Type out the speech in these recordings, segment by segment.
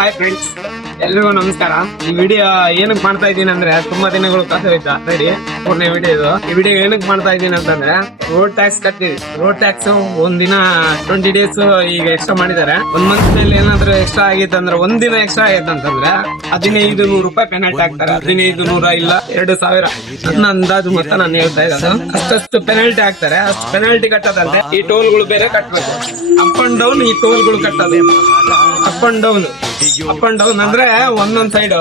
Hi friends, ಎಲ್ರಿಗೂ ನಮಸ್ಕಾರ. ಈ ವಿಡಿಯೋ ಏನಕ್ಕೆ ಮಾಡ್ತಾ ಇದ್ದೀನಿ ಅಂದ್ರೆ ತುಂಬಾ ದಿನಗಳು ಕಳೆದೋಯ್ತು ಆಲ್ರೆಡಿ. ಮೂರನೇ ವಿಡಿಯೋ ಇದು. ಈ ವಿಡಿಯೋ ಏನಕ್ಕೆ ಮಾಡ್ತಾ ಇದ್ದೀನಿ ಅಂತಂದ್ರೆ ರೋಡ್ ಟ್ಯಾಕ್ಸ್ ಕಟ್ಟಿದ್ವಿ. ರೋಡ್ ಟ್ಯಾಕ್ಸ್ ಒಂದಿನ 20 days ಈಗ ಎಕ್ಸ್ಟ್ರಾ ಮಾಡಿದ್ದಾರೆ. 1 month ಮೇಲೆ ಏನಾದ್ರು ಎಕ್ಸ್ಟ್ರಾ ಆಗಿತ್ತು ಅಂದ್ರೆ ಒಂದಿನ ಎಕ್ಸ್ಟ್ರಾ ಆಯ್ತು ಅಂತಂದ್ರೆ 1500 ರೂಪಾಯಿ ಪೆನಾಲ್ಟಿ ಹಾಕ್ತಾರೆ. 1500 ಇಲ್ಲ 2000 ನನ್ನ ಅಂದಾಜು ಮೊತ್ತ ನಾನು ಹೇಳ್ತಾ ಇರೋದು. ಅಷ್ಟು ಪೆನಾಲ್ಟಿ ಹಾಕ್ತಾರೆ. ಅಷ್ಟು ಪೆನಾಲ್ಟಿ ಕಟ್ಟೋದಂತೆ ಈ ಟೋಲ್ಗಳು ಬೇರೆ ಕಟ್ಟಬೇಕು. ಅಪ್ ಅಂಡ್ ಡೌನ್ ಈ ಟೋಲ್ಗಳು ಕಟ್ಟೋದು. ಅಪ್ ಅಂಡ್ ಡೌನ್ ಅಂದ್ರೆ ಒಂದೊಂದ್ ಸೈಡ್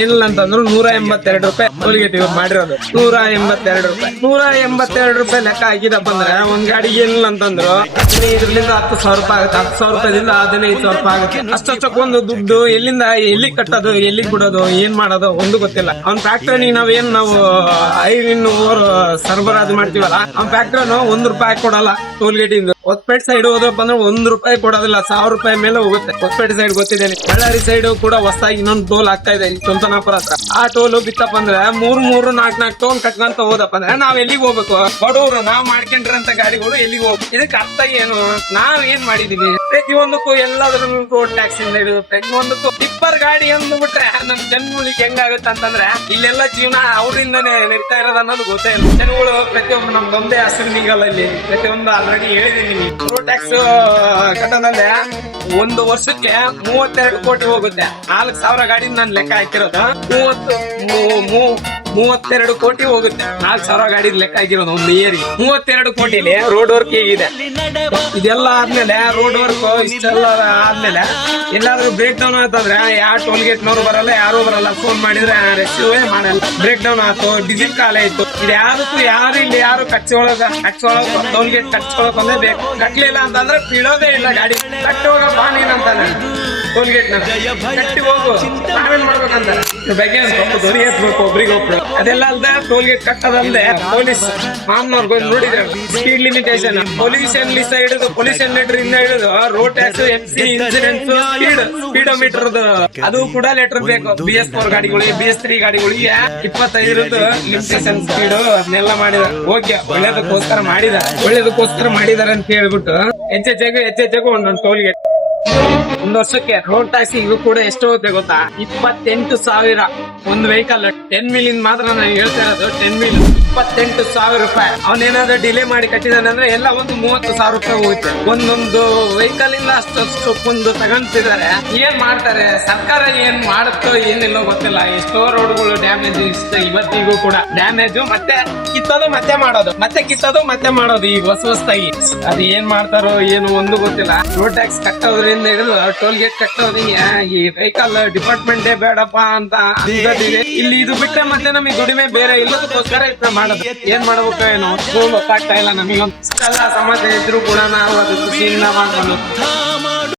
ಏನಿಲ್ಲ ಅಂತಂದ್ರು 182 ರೂಪಾಯಿ ಟೋಲ್ಗೇಟ್ ಮಾಡಿರೋದು. 182 ರೂಪಾಯಿ ಲೆಕ್ಕ ಹಾಕಿದಪ್ಪ ಅಂದ್ರೆ ಒಂದ್ ಗಾಡಿಗೆ ಏನಿಲ್ಲ ಅಂತಂದ್ರು 15ರಿಂದ 10,000 ರೂಪಾಯಿ ಆಗುತ್ತೆ. 10,000 ರೂಪಾಯಿದಿಂದ 15,000 ರೂಪಾಯಿ ಆಗುತ್ತೆ. ಅಷ್ಟೊಂದು ದುಡ್ಡು ಎಲ್ಲಿಂದ ಎಲ್ಲಿ ಕಟ್ಟೋದು, ಎಲ್ಲಿಗೆ ಬಿಡೋದು, ಏನ್ ಮಾಡೋದು ಒಂದು ಗೊತ್ತಿಲ್ಲ. ಅವ್ನ ಫ್ಯಾಕ್ಟ್ರಿ ನಾವು ಐರಿನ್ ಓವರ್ ಸರಬರಾಜು ಮಾಡ್ತೀವಲ್ಲ, ಅವ್ನ ಫ್ಯಾಕ್ಟ್ರಿ 1 ರೂಪಾಯಿ ಕೊಡಲ್ಲ ಟೋಲ್ಗೇಟ್ ಇಂದ. ಹೊಸಪೇಟೆ ಸೈಡ್ ಹೋದಪ್ಪ ಅಂದ್ರೆ 1 ರೂಪಾಯಿ ಕೊಡೋದಿಲ್ಲ. 1000 ರೂಪಾಯಿ ಮೇಲೆ ಹೋಗುತ್ತೆ. ಹೊಸಪೇಟೆ ಸೈಡ್ ಗೊತ್ತಿದ್ದೇನೆ. ಬಳ್ಳಾರಿ ಸೈಡ್ ಕೂಡ ಹೊಸದಾಗಿ ಇನ್ನೊಂದು ಟೋಲ್ ಆಗ್ತಾ ಇದೆ ಚೊಂತನಾಪುರ ಹತ್ರ. ಆ ಟೋಲ್ ಬಿತ್ತಪ್ಪ ಅಂದ್ರೆ 3-4 ಟೋಲ್ ಕಟ್ಕೊಂತ ಹೋದಪ್ಪ ಅಂದ್ರೆ ನಾವ್ ಎಲ್ಲಿಗೆ ಹೋಗ್ಬೇಕು? ಬಡವರು ನಾವ್ ಮಾಡ್ಕೊಂಡಿರಂತ ಗಾಡಿಗಳು ಎಲ್ಲಿಗೆ ಹೋಗ್ಬೇಕು? ಇದಕ್ಕೆ ಅರ್ಥ ಏನು? ನಾವ್ ಏನ್ ಮಾಡಿದೀವಿ? ಪ್ರತಿಯೊಂದಕ್ಕೂ ಎಲ್ಲಾದ್ರೂ ರೋಡ್ ಟ್ಯಾಕ್ಸ್ ಇಂದ ಹಿಡಿದು ಪ್ರತಿಯೊಂದಕ್ಕೂ ಟಿಪ್ಪರ್ ಗಾಡಿ ಅಂದ್ಬಿಟ್ರೆ ನಮ್ ಜನಗಳಿಗೆ ಹೆಂಗಾಗುತ್ತೆ ಅಂತಂದ್ರೆ ಇಲ್ಲೆಲ್ಲ ಜೀವನ ಅವರಿಂದನೇ ನಡೀತಾ ಇರೋದು ಅನ್ನೋದು ಗೊತ್ತೇ ಇಲ್ಲ. ಜನಗಳು ಪ್ರತಿಯೊಬ್ಬರು ನಮ್ದೊಂದೇ ಹಸಿರು ನಿಗಲ್ಲ. ಇಲ್ಲಿ ಪ್ರತಿಯೊಂದು ಆಲ್ರೆಡಿ ಹೇಳಿದೀನಿ. ರೋಡ್ ಟ್ಯಾಕ್ಸ್ ಕಟ್ಟೋದಂದ್ರೆ 1 ವರ್ಷಕ್ಕೆ 32 ಕೋಟಿ ಹೋಗುತ್ತೆ. 4,000 ಗಾಡಿ ನಾನು ಲೆಕ್ಕ ಹಾಕಿರೋದು 32 ಕೋಟಿ ಹೋಗುತ್ತೆ. 4,000 ಗಾಡಿ ಲೆಕ್ಕ ಹಾಕಿರೋದು ಒಂದು ಇಯರ್ಗೆ 32 ಕೋಟಿಲಿ ರೋಡ್ ವರ್ಕ್ ಹೇಗಿದೆ. ಇದೆಲ್ಲ ಆದ್ಮೇಲೆ ರೋಡ್ ವರ್ಕ್ ಇಷ್ಟೆಲ್ಲ ಆದ್ಮೇಲೆ ಎಲ್ಲಾದ್ರೂ ಬ್ರೇಕ್ ಡೌನ್ ಆತಂದ್ರೆ ಯಾವ ಟೋಲ್ ಗೇಟ್ ನವರು ಬರಲ್ಲ, ಯಾರು ಬರಲ್ಲ. ಫೋನ್ ಮಾಡಿದ್ರೆ ರೆಸ್ಯೂವೇ ಮಾಡಲ್ಲ. ಬ್ರೇಕ್ ಡೌನ್ ಆಯ್ತು, ಡೀಸೆಲ್ ಖಾಲಿ ಆಯ್ತು. ಇದು ಯಾರು ಇಲ್ಲಿ ಯಾರು ಕಟ್ಸೊಳಗ ಟೋಲ್ ಗೇಟ್ ಕಟ್ಸ್ಕೊಳಕ್ ಬಂದೇ ಬೇಕು. ಕಟ್ಲಿಲ್ಲ ಅಂತಂದ್ರೆ ಬಿಡೋದೇ ಇಲ್ಲ ಗಾಡಿ. ಕಟ್ಟಿ ಹೋಗ ಬಾಣಿ ಅಂತಾನೆ ಟೋಲ್ ಗೇಟ್ ಕಟ್ಟಿ ಹೋಗು. ನಾವೇನ್ ಮಾಡ್ಬೇಕಂತ ಬಗ್ಗೆ ಧ್ವನಿ ಎತ್ಬೇಕು ಒಬ್ರಿಗೊಬ್ರು. ಅದೆಲ್ಲ ಅಲ್ದೆ ಟೋಲ್ ಗೇಟ್ ಕಟ್ಟೋದಲ್ದೆ ಪೊಲೀಸ್ ಮಾಮ್ನವ್ರಿಗೆ ನೋಡಿದ್ರೆ ಸ್ಪೀಡ್ ಲಿಮಿಟೇಷನ್, ಪೊಲ್ಯೂಷನ್ ಲಿಸ್ಟ್ ಹಿಡಿದು ಪೊಲ್ಯೂಷನ್ ಲೆಟರ್ ಇಂದ ಹಿಡಿದು road tax, MC insurance, speedometer ಅದು ಕೂಡ ಲೆಟರ್ ಬೇಕು. BS4 ಗಾಡಿಗಳಿಗೆ, BS3 ಗಾಡಿಗಳಿಗೆ 25 ಲಿಮಿಟೇಷನ್ ಸ್ಪೀಡ್ ಅದನ್ನೆಲ್ಲ ಮಾಡಿದಾರೆ. ಓಕೆ, ಒಳ್ಳೇದಕ್ಕೋಸ್ಕರ ಮಾಡಿದಾರೆ ಅಂತ ಹೇಳ್ಬಿಟ್ಟು ಹೆಚ್ಚೆಚ್ಚೆಗೂ ಒಂದೊಂದು ಟೋಲ್ ಗೇಟ್. 1 ವರ್ಷಕ್ಕೆ ರೋಡ್ ಟ್ಯಾಕ್ಸ್ ಇದು ಕೂಡ ಎಷ್ಟು ಹೋಗುತ್ತೆ ಗೊತ್ತಾ? 28,000 ಒಂದು ವೆಹಿಕಲ್ 10 ವೀಲ್ ಮಾತ್ರ ನಾನು ಹೇಳ್ತಾ ಇರೋದು. 10 ವೀಲ್ 28,000 ರೂಪಾಯಿ. ಅವನೇನಾದ್ರೂ ಡಿಲೇ ಮಾಡಿ ಕಟ್ಟಿದಾನೆ ಅಂದ್ರೆ ಎಲ್ಲ ಒಂದು 30,000 ರೂಪಾಯಿ ಹೋಗುತ್ತೆ. ಒಂದೊಂದು ವೆಹಿಕಲ್ ಇಂದ ಅಷ್ಟು ಒಂದು ತಗೊಂತಿದ್ದಾರೆ. ಏನ್ ಮಾಡ್ತಾರೆ ಸರ್ಕಾರ? ಏನ್ ಮಾಡುತ್ತೋ ಏನಿಲ್ಲೋ ಗೊತ್ತಿಲ್ಲ. ಎಷ್ಟೋ ರೋಡ್ಗಳು ಡ್ಯಾಮೇಜ್ ಇವತ್ತಿಗೂ ಕೂಡ ಡ್ಯಾಮೇಜ್. ಮತ್ತೆ ಕಿತ್ತೋದು ಮತ್ತೆ ಮಾಡೋದು, ಮತ್ತೆ ಮಾಡೋದು ಈಗ ಹೊಸದಾಗಿ. ಅದು ಏನ್ ಮಾಡ್ತಾರೋ ಏನು ಒಂದು ಗೊತ್ತಿಲ್ಲ. ರೋಡ್ ಟ್ಯಾಕ್ಸ್ ಕಟ್ಟೋದ್ರಿಂದ ಹಿಡಿದು ಟೋಲ್ ಗೇಟ್ ಕಟ್ಟೋದಿಗೆ ಈ ವೆಹಿಕಲ್ ಡಿಪಾರ್ಟ್ಮೆಂಟೇ ಬೇಡಪ್ಪ ಅಂತ ಇಲ್ಲಿ. ಇದು ಬಿಟ್ಟರೆ ಮತ್ತೆ ನಮಗೆ ದುಡಿಮೆ ಬೇರೆ ಇಲ್ಲದಕ್ಕೋಸ್ಕರ ಇದನ್ನ ಮಾಡೋದು. ಏನ್ ಮಾಡ್ಬೇಕು ಏನೋ ಗೊತ್ತಾಗ್ತಾ ಇಲ್ಲ ನಮಗೊಂದು. ಸಮಸ್ಯೆ ಇದ್ರು ಕೂಡ ನಾವು ಅದು ಖುಷಿಯಿಂದ ಮಾಡ್ಕೊಂಡು